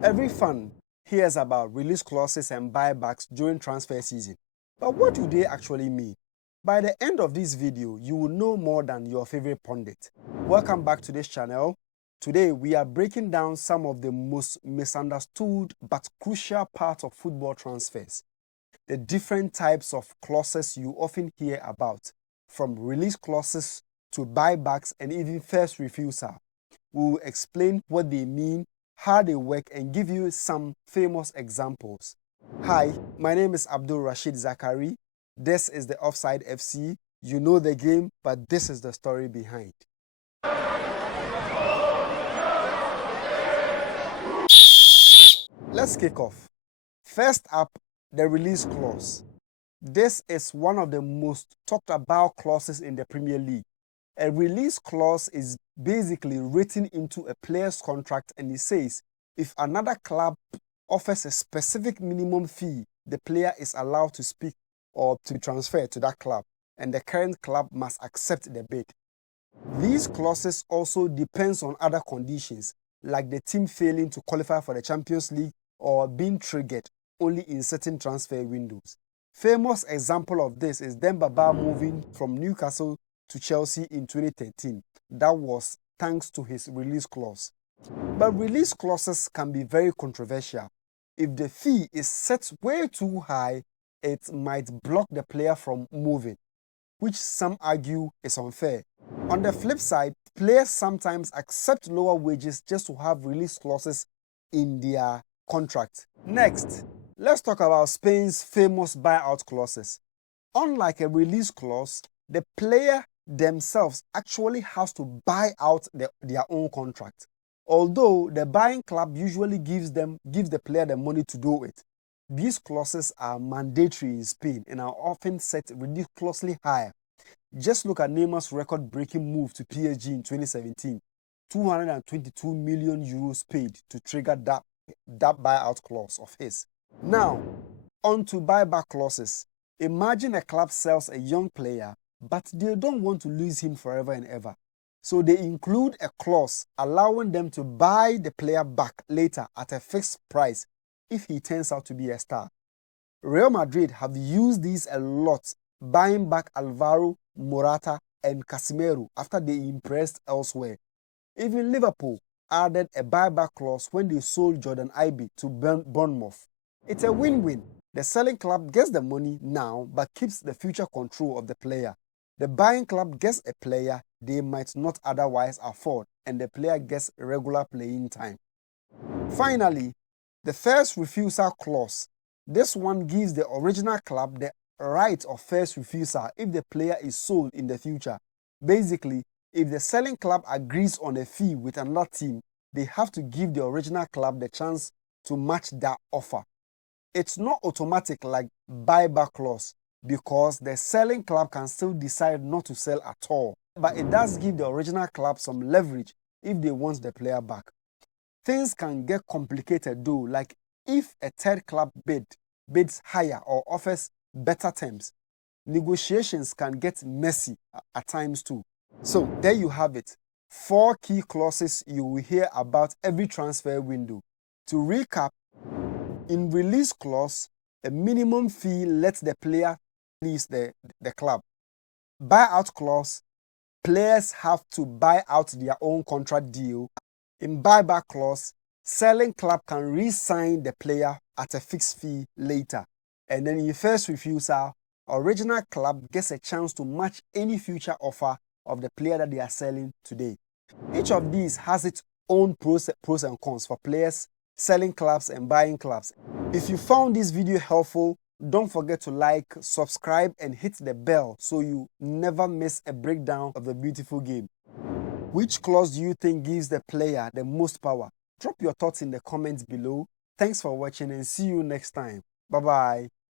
Every fan hears about release clauses and buybacks during transfer season. But what do they actually mean? By the end of this video, you will know more than your favorite pundit. Welcome back to this channel. Today, we are breaking down some of the most misunderstood but crucial parts of football transfers. The different types of clauses you often hear about, from release clauses to buybacks and even first refusal. We will explain what they mean, how they work, and give you some famous examples. Hi, my name is Abdul Rashid Zakari. This is the Offside FC. You know the game, but this is the story behind. Let's kick off. First up, the release clause. This is one of the most talked about clauses in the Premier League. A release clause is basically written into a player's contract, and it says if another club offers a specific minimum fee, the player is allowed to speak or to transfer to that club, and the current club must accept the bid. These clauses also depends on other conditions, like the team failing to qualify for the Champions League or being triggered only in certain transfer windows. Famous example of this is Demba Ba moving from Newcastle to Chelsea in 2013. That was thanks to his release clause. But release clauses can be very controversial. If the fee is set way too high, it might block the player from moving, which some argue is unfair. On the flip side, players sometimes accept lower wages just to have release clauses in their contract. Next, let's talk about Spain's famous buyout clauses. Unlike a release clause, the player themselves actually has to buy out their own contract, although the buying club usually gives the player the money to do it. These clauses are mandatory in Spain and are often set ridiculously high. Just look at Neymar's record-breaking move to PSG in 2017, 222 million euros paid to trigger that buyout clause of his. Now, on to buyback clauses. Imagine a club sells a young player, but they don't want to lose him forever and ever. So they include a clause allowing them to buy the player back later at a fixed price if he turns out to be a star. Real Madrid have used these a lot, buying back Alderweireld, Morata, and Casemiro after they impressed elsewhere. Even Liverpool added a buyback clause when they sold Jordan Ibe to Bournemouth. It's a win-win. The selling club gets the money now but keeps the future control of the player. The buying club gets a player they might not otherwise afford, and the player gets regular playing time. Finally, the first refusal clause. This one gives the original club the right of first refusal if the player is sold in the future. Basically, if the selling club agrees on a fee with another team, they have to give the original club the chance to match that offer. It's not automatic like buyback clause because the selling club can still decide not to sell at all, but it does give the original club some leverage if they want the player back. Things can get complicated though, like if a third club bids higher or offers better terms. Negotiations can get messy at times too. So there you have it. 4 key clauses you will hear about every transfer window. To recap, in release clause, a minimum fee lets the player leave the club. Buyout clause, players have to buy out their own contract deal. In buyback clause, selling club can re-sign the player at a fixed fee later. And then in first refusal, original club gets a chance to match any future offer of the player that they are selling today. Each of these has its own pros and cons for players, selling clubs, and buying clubs. If you found this video helpful, don't forget to like, subscribe, and hit the bell so you never miss a breakdown of the beautiful game. Which clause do you think gives the player the most power? Drop your thoughts in the comments below. Thanks for watching and see you next time. Bye-bye.